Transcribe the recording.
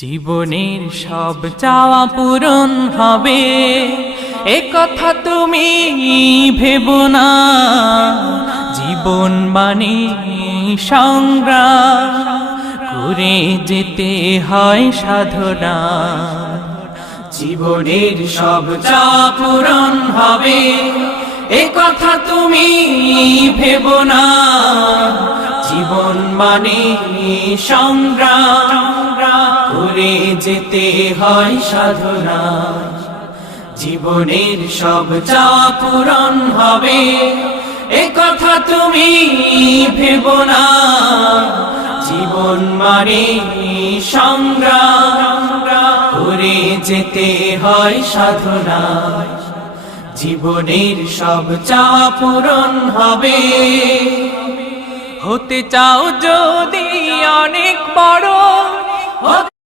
জীবনের সব চাওয়া পূরণ হবে এ কথা তুমি ভেবো না। জীবন মানে সংগ্রাম করে যেতে হয় সাধনা। জীবনের সব চাওয়া পূরণ হবে এ কথা তুমি ভেবো না। জীবন মানে সংগ্রাম করে যেতে হয় সাধনা। জীবনের সব চাওয়া পূরণ হবে এ কথা তুমি ভেবো না। জীবন মানে সংগ্রাম করে যেতে হয় সাধনা। জীবনের সব চাওয়া পূরণ হবে। হতে চাও যদি অনেক বড়